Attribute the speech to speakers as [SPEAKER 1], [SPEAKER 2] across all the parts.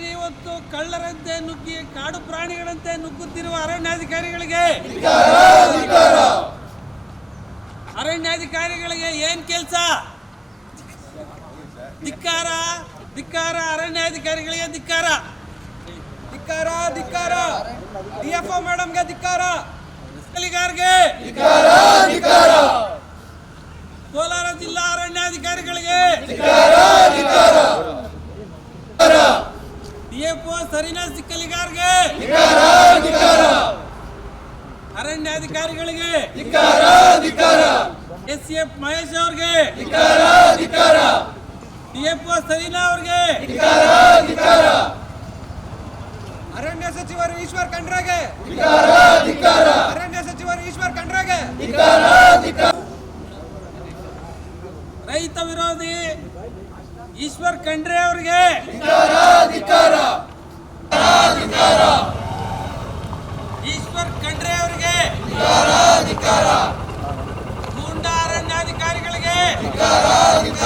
[SPEAKER 1] ರಾತ್ರಿ ಇವತ್ತು ಕಳ್ಳರಂತೆ ನುಗ್ಗಿ, ಕಾಡು ಪ್ರಾಣಿಗಳಂತೆ ನುಗ್ಗುತ್ತಿರುವ ಅರಣ್ಯಾಧಿಕಾರಿಗಳಿಗೆ ಅರಣ್ಯಾಧಿಕಾರಿಗಳಿಗೆ ಏನ್ ಕೆಲಸ? ಧಿಕ್ಕಾರ ಧಿಕ್ಕಾರ, ಅರಣ್ಯಾಧಿಕಾರಿಗಳಿಗೆ ಧಿಕ್ಕಾರ. ಧಿಕ್ಕಾರ ಧಿಕ್ಕಾರ. ಡಿ ಎಫ್ ಒ ಮೇಡಮ್ಗೆ ಧಿಕ್ಕಾರ. ಕೋಲಾರ ಜಿಲ್ಲಾ ಅರಣ್ಯಾಧಿಕಾರಿಗಳಿಗೆ. ಡಿಎಫ್ಒ ಸರಿನಾ ಸಿಕ್ಕಲಿಗಾರ್ಗೆ? ಅರಣ್ಯಾಧಿಕಾರಿಗಳಿಗೆ? ಎಸ್ ಎಫ್ ಮಹೇಶ್ ಅವ್ರಿಗೆ? ಡಿಎಫ್ಒ ಸರಿನಾ ಅವ್ರಿಗೆ?
[SPEAKER 2] ಅರಣ್ಯ ಸಚಿವರು ಈಶ್ವರ್ ಖಂಡ್ರಾಗೆ? ಅರಣ್ಯ ಸಚಿವರು ಈಶ್ವರ್ ಖಂಡ್ರಾಗೆ?
[SPEAKER 1] ರೈತ ವಿರೋಧಿ ಈಶ್ವರ್ ಖಂಡ್ರೆ ಅವ್ರಿಗೆ. ಈಶ್ವರ್ ಖಂಡ್ರೆ ಅವರಿಗೆ ಗೂಂಡಾ ಅರಣ್ಯಾಧಿಕಾರಿಗಳಿಗೆ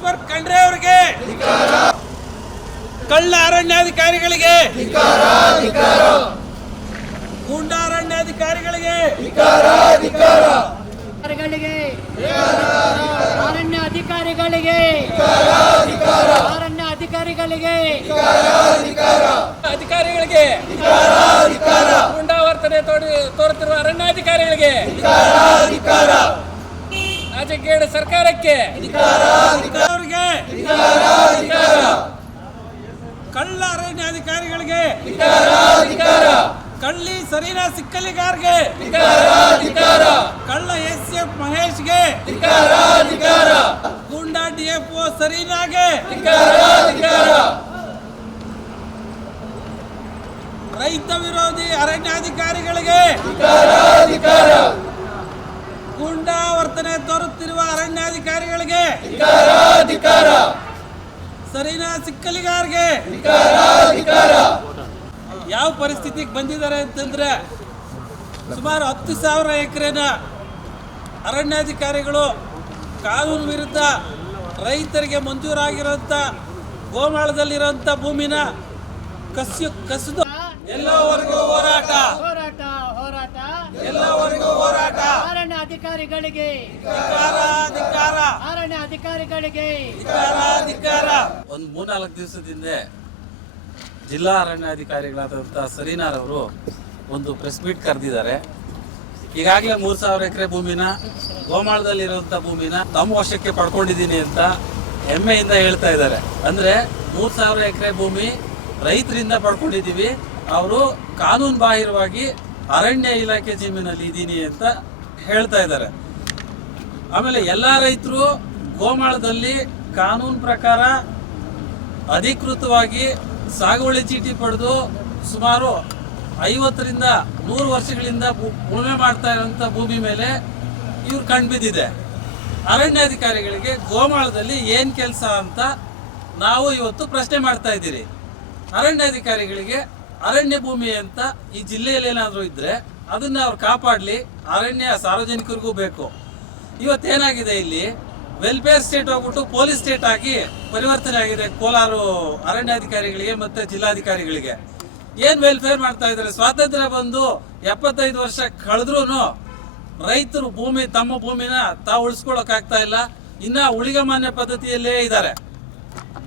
[SPEAKER 1] ಈಶ್ವರ್ ಖಂಡ್ರೆ ಅವರಿಗೆ. ಕಳ್ಳ ಅರಣ್ಯಾಧಿಕಾರಿಗಳಿಗೆ. ಗೂಂಡಾ ಅರಣ್ಯಾಧಿಕಾರಿಗಳಿಗೆ.
[SPEAKER 3] ಅಧಿಕಾರಿಗಳಿಗೆ ಅರಣ್ಯ ಅಧಿಕಾರಿಗಳಿಗೆ. ಅರಣ್ಯ ಅಧಿಕಾರಿಗಳಿಗೆ
[SPEAKER 1] ಅಧಿಕಾರಿಗಳಿಗೆ ಗುಂಡಾವರ್ತನೆ ತೋರುತ್ತಿರುವ ಅರಣ್ಯಾಧಿಕಾರಿಗಳಿಗೆ. ರಾಜಕೀಯ ಸರ್ಕಾರಕ್ಕೆ. ಕಳ್ಳ ಅರಣ್ಯಾಧಿಕಾರಿಗಳಿಗೆ ಕಳ್ಳಿ ಸರೀನಾ ಸಿಕ್ಕಲಿಗಾರ್ಗೆ. ಕಳ್ಳ ಎಸ್ ಎಫ್ ಮಹೇಶ್ಗೆ ಗುಂಡಾ ಡಿಎಫ್ ಸರೀನಾಗೆ. ರೈತ ವಿರೋಧಿ ಅರಣ್ಯಾಧಿಕಾರಿಗಳಿಗೆ. ಗೂಂಡಾ ವರ್ತನೆ ತೋರುತ್ತಿರುವ ಅರಣ್ಯಾಧಿಕಾರಿಗಳಿಗೆ. ಸರಿನಾ ಸಿಕ್ಕಲಿಗಾರ್ಗೆ? ಯಾವ ಪರಿಸ್ಥಿತಿಗೆ ಬಂದಿದ್ದಾರೆ ಅಂತಂದ್ರೆ ಸುಮಾರು ಹತ್ತು ಸಾವಿರ ಎಕರೆನ ಅರಣ್ಯಾಧಿಕಾರಿಗಳು ಕಾನೂನು ವಿರುದ್ಧ ರೈತರಿಗೆ ಮಂಜೂರಾಗಿರೋಂಥ ಗೋಮಾಳದಲ್ಲಿರೋಂಥ ಭೂಮಿನ ಕಸಿಯು ಕಸಿದು
[SPEAKER 3] ಅಧಿಕಾರಿಗಳಿಗೆ. ಅರಣ್ಯ ಅಧಿಕಾರಿಗಳಿಗೆ.
[SPEAKER 1] ಒಂದ್ ಮೂರ್ನಾಲ್ಕು ದಿವಸದಿಂದ ಜಿಲ್ಲಾ ಅರಣ್ಯಾಧಿಕಾರಿಗಳಾದಂಥ ಸರೀನಾರ್ ಅವರು ಒಂದು ಪ್ರೆಸ್ ಮೀಟ್ ಕರೆದಿದ್ದಾರೆ. ಈಗಾಗಲೇ ಮೂರು ಸಾವಿರ ಎಕರೆ ಭೂಮಿನ ಗೋಮಾಳದಲ್ಲಿರುವಂಥ ಭೂಮಿನ ತಮ್ಮ ವಶಕ್ಕೆ ಪಡ್ಕೊಂಡಿದ್ದೀನಿ ಅಂತ ಹೆಮ್ಮೆಯಿಂದ ಹೇಳ್ತಾ ಇದ್ದಾರೆ. ಅಂದ್ರೆ ಮೂರು ಸಾವಿರ ಎಕರೆ ಭೂಮಿ ರೈತರಿಂದ ಪಡ್ಕೊಂಡಿದ್ದೀವಿ. ಅವರು ಕಾನೂನು ಬಾಹಿರವಾಗಿ ಅರಣ್ಯ ಇಲಾಖೆ ಜಮೀನಲ್ಲಿ ಇದ್ದೀನಿ ಅಂತ ಹೇಳ್ತಾ ಇದ್ದಾರೆ. ಆಮೇಲೆ ಎಲ್ಲ ರೈತರು ಗೋಮಾಳದಲ್ಲಿ ಕಾನೂನು ಪ್ರಕಾರ ಅಧಿಕೃತವಾಗಿ ಸಾಗುವಳಿ ಚೀಟಿ ಪಡೆದು ಸುಮಾರು ಐವತ್ತರಿಂದ ನೂರು ವರ್ಷಗಳಿಂದ ಉಳುಮೆ ಮಾಡ್ತಾ ಇರುವಂತ ಭೂಮಿ ಮೇಲೆ ಇವ್ರು ಕಂಡುಬಿದ್ದಿದೆ ಅರಣ್ಯಾಧಿಕಾರಿಗಳಿಗೆ ಗೋಮಾಳದಲ್ಲಿ ಏನು ಕೆಲಸ ಅಂತ ನಾವು ಇವತ್ತು ಪ್ರಶ್ನೆ ಮಾಡ್ತಾ ಇದ್ದೀರಿ. ಅರಣ್ಯಾಧಿಕಾರಿಗಳಿಗೆ ಅರಣ್ಯ ಭೂಮಿ ಅಂತ ಈ ಜಿಲ್ಲೆಯಲ್ಲಿ ಏನಾದರೂ ಇದ್ರೆ ಅದನ್ನ ಅವ್ರು ಕಾಪಾಡಲಿ, ಅರಣ್ಯ ಸಾರ್ವಜನಿಕರಿಗೂ ಬೇಕು. ಇವತ್ತೇನಾಗಿದೆ ಇಲ್ಲಿ? ವೆಲ್ಫೇರ್ ಸ್ಟೇಟ್ ಹೋಗ್ಬಿಟ್ಟು ಪೊಲೀಸ್ ಸ್ಟೇಟ್ ಆಗಿ ಪರಿವರ್ತನೆ ಆಗಿದೆ ಕೋಲಾರ ಅರಣ್ಯಾಧಿಕಾರಿಗಳಿಗೆ ಮತ್ತೆ ಜಿಲ್ಲಾಧಿಕಾರಿಗಳಿಗೆ. ಏನ್ ವೆಲ್ಫೇರ್ ಮಾಡ್ತಾ ಇದ್ದಾರೆ? ಸ್ವಾತಂತ್ರ್ಯ ಬಂದು ಎಪ್ಪತ್ತೈದು ವರ್ಷ ಕಳೆದ್ರೂ ರೈತರು ಭೂಮಿ, ತಮ್ಮ ಭೂಮಿನ ತಾವು ಉಳಿಸ್ಕೊಳಕ್ ಆಗ್ತಾ ಇಲ್ಲ. ಇನ್ನ ಉಳಿಗಮಾನ್ಯ ಪದ್ಧತಿಯಲ್ಲೇ ಇದ್ದಾರೆ.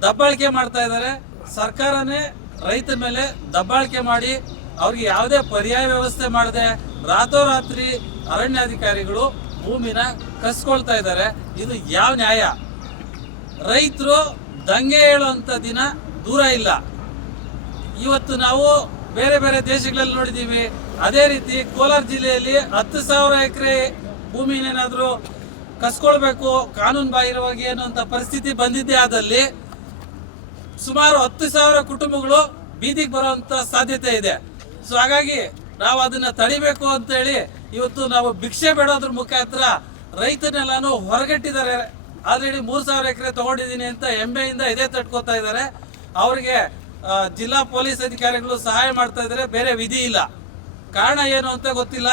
[SPEAKER 1] ದಬ್ಬಾಳಿಕೆ ಮಾಡ್ತಾ ಇದ್ದಾರೆ. ಸರ್ಕಾರನೇ ರೈತರ ಮೇಲೆ ದಬ್ಬಾಳಿಕೆ ಮಾಡಿ ಅವ್ರಿಗೆ ಯಾವುದೇ ಪರ್ಯಾಯ ವ್ಯವಸ್ಥೆ ಮಾಡದೆ ರಾತ್ರೋರಾತ್ರಿ ಅರಣ್ಯಾಧಿಕಾರಿಗಳು ಭೂಮಿನ ಕಸ್ಕೊಳ್ತಾ ಇದ್ದಾರೆ. ಇದು ಯಾವ ನ್ಯಾಯ? ರೈತರು ದಂಗೆ ಹೇಳುವಂಥ ದಿನ ದೂರ ಇಲ್ಲ. ಇವತ್ತು ನಾವು ಬೇರೆ ಬೇರೆ ದೇಶಗಳಲ್ಲಿ ನೋಡಿದ್ದೀವಿ. ಅದೇ ರೀತಿ ಕೋಲಾರ ಜಿಲ್ಲೆಯಲ್ಲಿ ಹತ್ತು ಸಾವಿರ ಎಕರೆ ಭೂಮಿನೇನಾದರೂ ಕಸ್ಕೊಳ್ಬೇಕು, ಕಾನೂನು ಬಾಹಿರವಾಗಿ ಅನ್ನುವಂಥ ಪರಿಸ್ಥಿತಿ ಬಂದಿದ್ದೇ ಆದಲ್ಲಿ ಸುಮಾರು ಹತ್ತು ಸಾವಿರ ಕುಟುಂಬಗಳು ಬೀದಿಗೆ ಬರುವಂತ ಸಾಧ್ಯತೆ ಇದೆ. ಸೊ ಹಾಗಾಗಿ ನಾವು ಅದನ್ನ ತಡಿಬೇಕು ಅಂತ ಹೇಳಿ ಇವತ್ತು ನಾವು ಭಿಕ್ಷೆ ಬೇಡೋದ್ರ ಮುಖಾಂತರ ರೈತನೆಲ್ಲಾನು ಹೊರಗಟ್ಟಿದ್ದಾರೆ. ಆಲ್ರೆಡಿ ಮೂರು ಸಾವಿರ ಎಕರೆ ತಗೊಂಡಿದ್ದೀನಿ ಅಂತ ಹೆಮ್ಮೆಯಿಂದ ಇದೇ ತಟ್ಕೋತಾ ಇದ್ದಾರೆ. ಅವರಿಗೆ ಜಿಲ್ಲಾ ಪೊಲೀಸ್ ಅಧಿಕಾರಿಗಳು ಸಹಾಯ ಮಾಡ್ತಾ ಇದ್ದಾರೆ. ಬೇರೆ ವಿಧಿ ಇಲ್ಲ. ಕಾರಣ ಏನು ಅಂತ ಗೊತ್ತಿಲ್ಲ.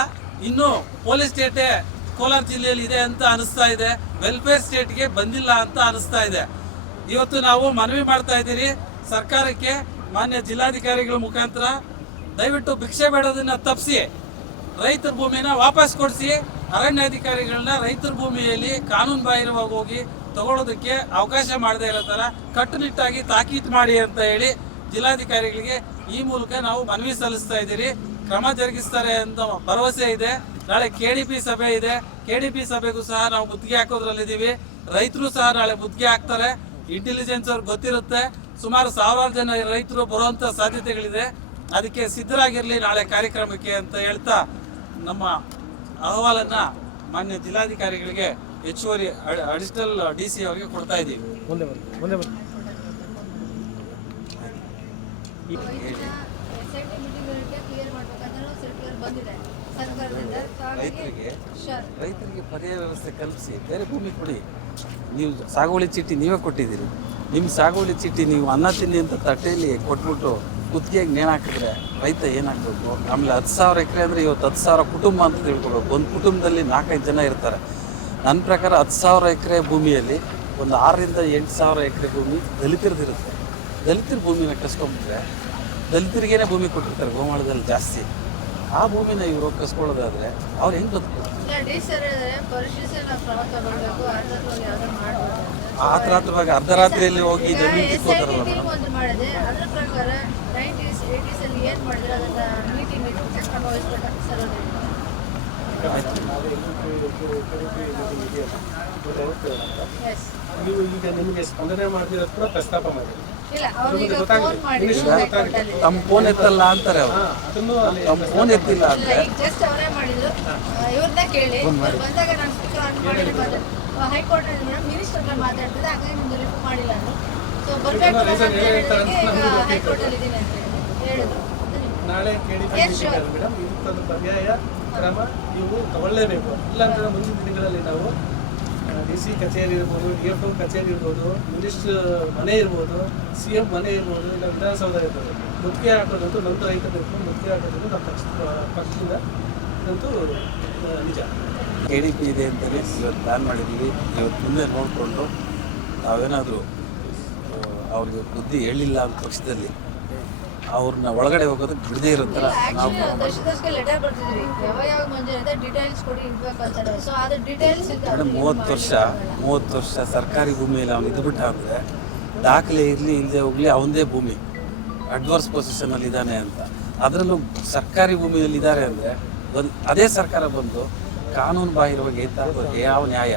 [SPEAKER 1] ಇನ್ನು ಪೊಲೀಸ್ ಸ್ಟೇಟೇ ಕೋಲಾರ ಜಿಲ್ಲೆಯಲ್ಲಿ ಇದೆ ಅಂತ ಅನಿಸ್ತಾ ಇದೆ. ವೆಲ್ಫೇರ್ ಸ್ಟೇಟ್ಗೆ ಬಂದಿಲ್ಲ ಅಂತ ಅನಿಸ್ತಾ ಇದೆ. ಇವತ್ತು ನಾವು ಮನವಿ ಮಾಡ್ತಾ ಇದ್ದೀರಿ ಸರ್ಕಾರಕ್ಕೆ, ಮಾನ್ಯ ಜಿಲ್ಲಾಧಿಕಾರಿಗಳ ಮುಖಾಂತರ. ದಯವಿಟ್ಟು ಭಿಕ್ಷೆ ಬೇಡೋದನ್ನ ತಪ್ಪಿಸಿ, ರೈತರ ಭೂಮಿನ ವಾಪಸ್ ಕೊಡಿಸಿ, ಅರಣ್ಯಾಧಿಕಾರಿಗಳನ್ನ ರೈತರ ಭೂಮಿಯಲ್ಲಿ ಕಾನೂನು ಬಾಹಿರವಾಗಿ ಹೋಗಿ ತಗೊಳ್ಳೋದಕ್ಕೆ ಅವಕಾಶ ಮಾಡದೇ ಇರೋ ಥರ ಕಟ್ಟುನಿಟ್ಟಾಗಿ ತಾಕೀತು ಮಾಡಿ ಅಂತ ಹೇಳಿ ಜಿಲ್ಲಾಧಿಕಾರಿಗಳಿಗೆ ಈ ಮೂಲಕ ನಾವು ಮನವಿ ಸಲ್ಲಿಸ್ತಾ ಇದ್ದೀರಿ. ಕ್ರಮ ಜರುಗಿಸ್ತಾರೆ ಅಂತ ಭರವಸೆ ಇದೆ. ನಾಳೆ ಕೆಡಿಪಿ ಸಭೆ ಇದೆ. ಕೆಡಿಪಿ ಸಭೆಗೂ ಸಹ ನಾವು ಮುತ್ತಿಗೆ ಹಾಕೋದ್ರಲ್ಲಿದ್ದೀವಿ ರೈತರು ಸಹ ನಾಳೆ ಮುತ್ತಿಗೆ ಹಾಕ್ತಾರೆ. ಇಂಟೆಲಿಜೆನ್ಸ್ ಅವ್ರಿಗೆ ಗೊತ್ತಿರುತ್ತೆ. ಸುಮಾರು ಸಾವಿರಾರು ಜನ ರೈತರು ಬರುವಂತ ಸಾಧ್ಯತೆಗಳಿದೆ. ಅದಕ್ಕೆ ಸಿದ್ಧರಾಗಿರಲಿ ನಾಳೆ ಕಾರ್ಯಕ್ರಮಕ್ಕೆ ಅಂತ ಹೇಳ್ತಾ ನಮ್ಮ ಅಹವಾಲನ್ನು ಮಾನ್ಯ ಜಿಲ್ಲಾಧಿಕಾರಿಗಳಿಗೆ ಹೆಚ್ಚುವರಿ ಅಡಿಷನಲ್ ಡಿ ಸಿ ಅವರಿಗೆ ಕೊಡ್ತಾ ಇದ್ದೀವಿ.
[SPEAKER 4] ಮುಂದೆ ಬನ್ನಿ ಮುಂದೆ ಬನ್ನಿ.
[SPEAKER 5] ಎಸ್ಐಟಿ ಮೀಟಿಂಗ್ ಕ್ಲಿಯರ್ ಮಾಡ್ಬೇಕಂತ ಸರ್ಕ್ಯುಲರ್ ಬಂದಿದೆ ಸರ್ಕಾರದಿಂದ
[SPEAKER 1] ರೈತರಿಗೆ. ರೈತರಿಗೆ ಪರ್ಯಾಯ ವ್ಯವಸ್ಥೆ ಕಲ್ಪಿಸಿ ಬೇರೆ ಭೂಮಿ ಕೊಡಿ. ನೀವು ಸಾಗುವಳಿ ಚೀಟಿ ನೀವೇ ಕೊಟ್ಟಿದ್ದೀರಿ. ನಿಮ್ಮ ಸಾಗುವಳಿ ಚೀಟಿ ನೀವು ಅನ್ನ ತಿನ್ನಿ ಅಂತ ತಟ್ಟೆಯಲ್ಲಿ ಕೊಟ್ಬಿಟ್ಟು ಕುತ್ತಿಗೆಗೆ ನೇಣು ಹಾಕಿದ್ರೆ ರೈತ ಏನಾಗಬೇಕು? ಆಮೇಲೆ ಹತ್ತು ಸಾವಿರ ಎಕರೆ ಅಂದರೆ ಇವತ್ತು ಹತ್ತು ಸಾವಿರ ಕುಟುಂಬ ಅಂತ ತಿಳ್ಕೊಬೇಕು. ಒಂದು ಕುಟುಂಬದಲ್ಲಿ ನಾಲ್ಕೈದು ಜನ ಇರ್ತಾರೆ. ನನ್ನ ಪ್ರಕಾರ ಹತ್ತು ಸಾವಿರ ಎಕರೆ ಭೂಮಿಯಲ್ಲಿ ಒಂದು ಆರರಿಂದ ಎಂಟು ಸಾವಿರ ಎಕರೆ ಭೂಮಿ ದಲಿತರದಿರುತ್ತೆ. ದಲಿತರ ಭೂಮಿನ ಕಸ್ಕೊಂಬಿಟ್ರೆ ದಲಿತರಿಗೇನೆ ಭೂಮಿ ಕೊಟ್ಟಿರ್ತಾರೆ ಗೋಮಾಳದಲ್ಲಿ ಜಾಸ್ತಿ. ಆ ಭೂಮಿನ ಇವರು ಕಸ್ಕೊಳ್ಳೋದಾದ್ರೆ ಅವ್ರು ಹೆಂಗ್ ಬದುಕು
[SPEAKER 5] ಇಲ್ಲ ಡಿ ಸರ್ ಪರಿಶೀಲಿಸಿ ನಾವು ಕ್ರಮ ತಗೊಳ್ಬೇಕು ಅರ್ಥದಲ್ಲಿ ಯಾವ್ದಾರು ಮಾಡ್ಬೇಕು
[SPEAKER 1] ಆ ರಾತ್ರವಾಗಿ ಅರ್ಧ ರಾತ್ರಿಯಲ್ಲಿ ಹೋಗಿ ಜಮೀನು ಕಿತ್ಕೋತಾರಲ್ಲ ಮೇಡಮ್.
[SPEAKER 4] ನೀವು ಈಗ ನಿಮಗೆ ಸ್ಪಂದನೆ ಮಾಡಿರೋದು ಕೂಡ ಪ್ರಸ್ತಾಪ
[SPEAKER 5] ಮಾಡಿದ್ರಿ.
[SPEAKER 1] ತಮ್ಮ ಫೋನ್ ಎತ್ತಲ್ಲ ಅಂತಾರೆ ಅವ್ರು. ತಮ್ಮ ಫೋನ್ ಎತ್ತಿಲ್ಲ
[SPEAKER 5] ಇಲ್ಲ
[SPEAKER 1] ಅಂದ್ರೆ.
[SPEAKER 5] ಹೈಕೋರ್ಟ್ ಮಿನಿಸ್ಟರ್ ಮಾತಾಡ್ತಿದ್ದೆ ಹಾಗಾಗಿ ನಿಮ್ದು ರಿಪೋರ್ಟ್ ಮಾಡಿಲ್ಲ ನಾನು ಸೊ ಬರ್ಬೇಕು ಅಂತ ಹೇಳಿದಕ್ಕೆ ಈಗ ಹೈಕೋರ್ಟ್ ಅಲ್ಲಿ ಇದ್ದೀನಿ ಅಂತ ಹೇಳಿ. ಹೇಳಿದ್ರು
[SPEAKER 4] ನಾಳೆ. ಮೇಡಮ್. ಇದಕ್ಕೊಂದು ಪರ್ಯಾಯ ಕ್ರಮ ನೀವು ತಗೊಳ್ಳೇಬೇಕು. ಇಲ್ಲಾಂದ್ರೆ ಮುಂದಿನ ದಿನಗಳಲ್ಲಿ ನಾವು ಡಿ ಸಿ ಕಚೇರಿ ಇರ್ಬೋದು, ಡಿ ಎಫ್ ಕಚೇರಿ ಇರ್ಬೋದು ಮಿನಿಸ್ಟರ್ ಮನೆ ಇರ್ಬೋದು, ಸಿ ಎಂ ಮನೆ ಇರ್ಬೋದು, ಇಲ್ಲ ವಿಧಾನಸೌಧ ಇರ್ಬೋದು, ಮುತ್ತಿಗೆ ಹಾಕೋದಂತೂ ನಮ್ಮ ರೈತರು ಇರ್ಬೋದು ಮುತ್ತಿಗೆ ಹಾಕೋದಂತೂ ನಮ್ಮ ಪಕ್ಷ ಪಕ್ಷದಿಂದ ಇದಂತೂ ನಿಜ.
[SPEAKER 1] ಕೆ ಡಿ ಪಿ ಇದೆ ಅಂತಲೇ ಇವತ್ತು ಪ್ಲ್ಯಾನ್ ಮಾಡಿದ್ದೀವಿ. ಇವತ್ತು ಮುಂದೆ ನೋಡಿಕೊಂಡು ನಾವೇನಾದರೂ ಅವ್ರಿಗೆ ಬುದ್ಧಿ ಹೇಳಿಲ್ಲ ಅಂತ ಪಕ್ಷದಲ್ಲಿ ಅವ್ರನ್ನ ಒಳಗಡೆ ಹೋಗೋದಕ್ಕೆ ಬಿಡದೇ ಇರೋ ಥರ ನಾವು ಮೇಡಮ್ ಮೂವತ್ತು ವರ್ಷ ಮೂವತ್ತು ವರ್ಷ ಸರ್ಕಾರಿ ಭೂಮಿಯಲ್ಲಿ ಅವ್ನು ಇದ್ಬಿಟ್ಟ ಅಂದರೆ ದಾಖಲೆ ಇರಲಿ ಇಲ್ಲದೆ ಹೋಗಲಿ ಅವನದೇ ಭೂಮಿ. ಅಡ್ವರ್ಸ್ ಪೊಸಿಷನಲ್ಲಿ ಇದ್ದಾನೆ ಅಂತ. ಅದರಲ್ಲೂ ಸರ್ಕಾರಿ ಭೂಮಿಯಲ್ಲಿ ಇದ್ದಾರೆ ಅಂದರೆ ಒಂದು ಅದೇ ಸರ್ಕಾರ ಬಂದು ಕಾನೂನು ಬಾಹಿರವಾಗಿ ಎತ್ತಾಕೋದು ಯಾವ ನ್ಯಾಯ?